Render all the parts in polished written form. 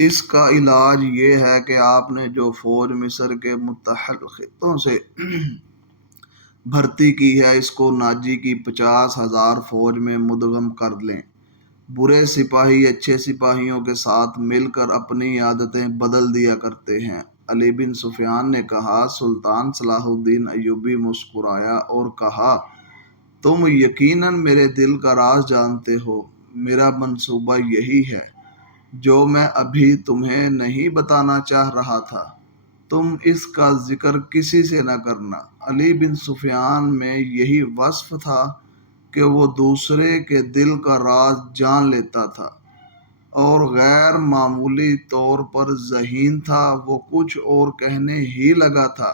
اس کا علاج یہ ہے کہ آپ نے جو فوج مصر کے متحد خطوں سے بھرتی کی ہے اس کو ناجی کی 50,000 فوج میں مدغم کر لیں۔ برے سپاہی اچھے سپاہیوں کے ساتھ مل کر اپنی عادتیں بدل دیا کرتے ہیں۔ علی بن سفیان نے کہا۔ سلطان صلاح الدین ایوبی مسکرایا اور کہا، تم یقیناً میرے دل کا راز جانتے ہو۔ میرا منصوبہ یہی ہے جو میں ابھی تمہیں نہیں بتانا چاہ رہا تھا۔ تم اس کا ذکر کسی سے نہ کرنا۔ علی بن سفیان میں یہی وصف تھا کہ وہ دوسرے کے دل کا راز جان لیتا تھا اور غیر معمولی طور پر ذہین تھا۔ وہ کچھ اور کہنے ہی لگا تھا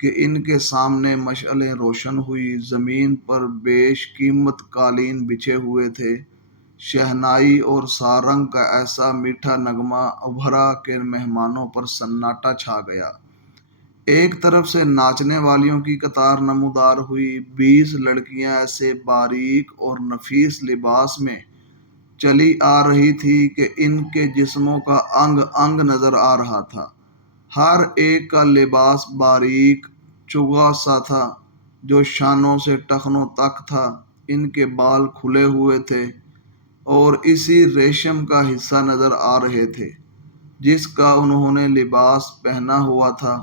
کہ ان کے سامنے مشعلیں روشن ہوئی۔ زمین پر بیش قیمت قالین بچھے ہوئے تھے۔ شہنائی اور سارنگ کا ایسا میٹھا نغمہ ابھرا کہ مہمانوں پر سناٹا چھا گیا۔ ایک طرف سے ناچنے والیوں کی قطار نمودار ہوئی۔ 20 لڑکیاں ایسے باریک اور نفیس لباس میں چلی آ رہی تھی کہ ان کے جسموں کا انگ انگ نظر آ رہا تھا۔ ہر ایک کا لباس باریک چگا سا تھا جو شانوں سے ٹخنوں تک تھا۔ ان کے بال کھلے ہوئے تھے اور اسی ریشم کا حصہ نظر آ رہے تھے جس کا انہوں نے لباس پہنا ہوا تھا۔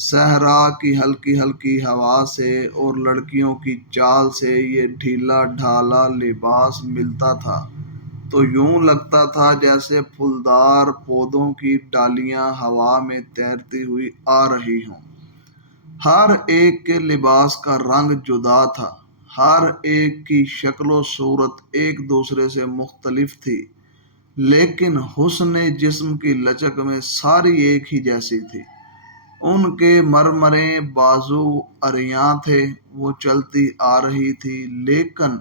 صحرا کی ہلکی ہلکی ہوا سے اور لڑکیوں کی چال سے یہ ڈھیلا ڈھالا لباس ملتا تھا تو یوں لگتا تھا جیسے پھولدار پودوں کی ڈالیاں ہوا میں تیرتی ہوئی آ رہی ہوں۔ ہر ایک کے لباس کا رنگ جدا تھا۔ ہر ایک کی شکل و صورت ایک دوسرے سے مختلف تھی، لیکن حسن جسم کی لچک میں ساری ایک ہی جیسی تھی۔ ان کے مرمرے بازو عریاں تھے۔ وہ چلتی آ رہی تھی لیکن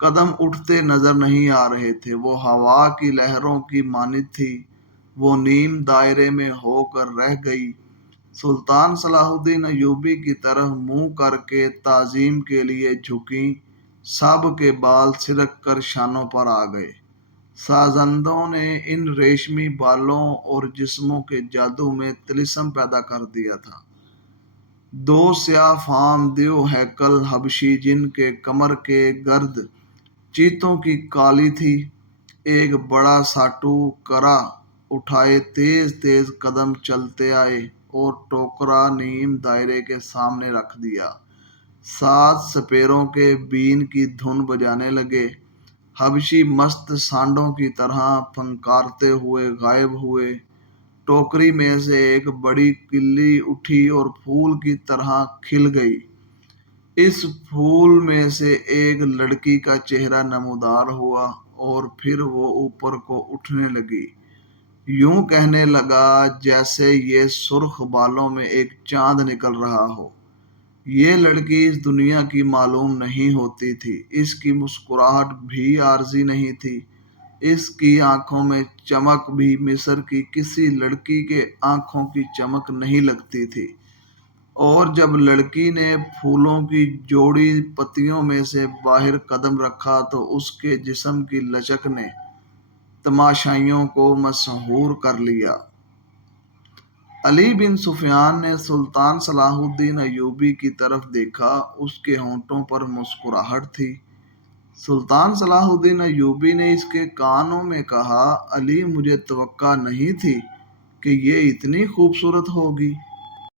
قدم اٹھتے نظر نہیں آ رہے تھے۔ وہ ہوا کی لہروں کی مانند تھی۔ وہ نیم دائرے میں ہو کر رہ گئی۔ سلطان صلاح الدین ایوبی کی طرف منہ کر کے تعظیم کے لیے جھکیں۔ سب کے بال سرک کر شانوں پر آ گئے۔ سازندوں نے ان ریشمی بالوں اور جسموں کے جادو میں طلسم پیدا کر دیا تھا۔ 2 سیاہ فام دیو ہیکل حبشی جن کے کمر کے گرد چیتوں کی کالی تھی، ایک بڑا ساٹو کرا اٹھائے تیز تیز قدم چلتے آئے اور ٹوکرا نیم دائرے کے سامنے رکھ دیا۔ 7 سپیروں کے بین کی دھن بجانے لگے۔ حبشی مست سانڈوں کی طرح پھنکارتے ہوئے غائب ہوئے۔ ٹوکری میں سے ایک بڑی کلی اٹھی اور پھول کی طرح کھل گئی۔ اس پھول میں سے ایک لڑکی کا چہرہ نمودار ہوا اور پھر وہ اوپر کو اٹھنے لگی۔ یوں کہنے لگا جیسے یہ سرخ بالوں میں ایک چاند نکل رہا ہو۔ یہ لڑکی اس دنیا کی معلوم نہیں ہوتی تھی۔ اس کی مسکراہٹ بھی عارضی نہیں تھی۔ اس کی آنکھوں میں چمک بھی مصر کی کسی لڑکی کے آنکھوں کی چمک نہیں لگتی تھی۔ اور جب لڑکی نے پھولوں کی جوڑی پتیوں میں سے باہر قدم رکھا تو اس کے جسم کی لچک نے تماشائیوں کو مسحور کر لیا۔ علی بن سفیان نے سلطان صلاح الدین ایوبی کی طرف دیکھا۔ اس کے ہونٹوں پر مسکراہٹ تھی۔ سلطان صلاح الدین ایوبی نے اس کے کانوں میں کہا، علی، مجھے توقع نہیں تھی کہ یہ اتنی خوبصورت ہوگی۔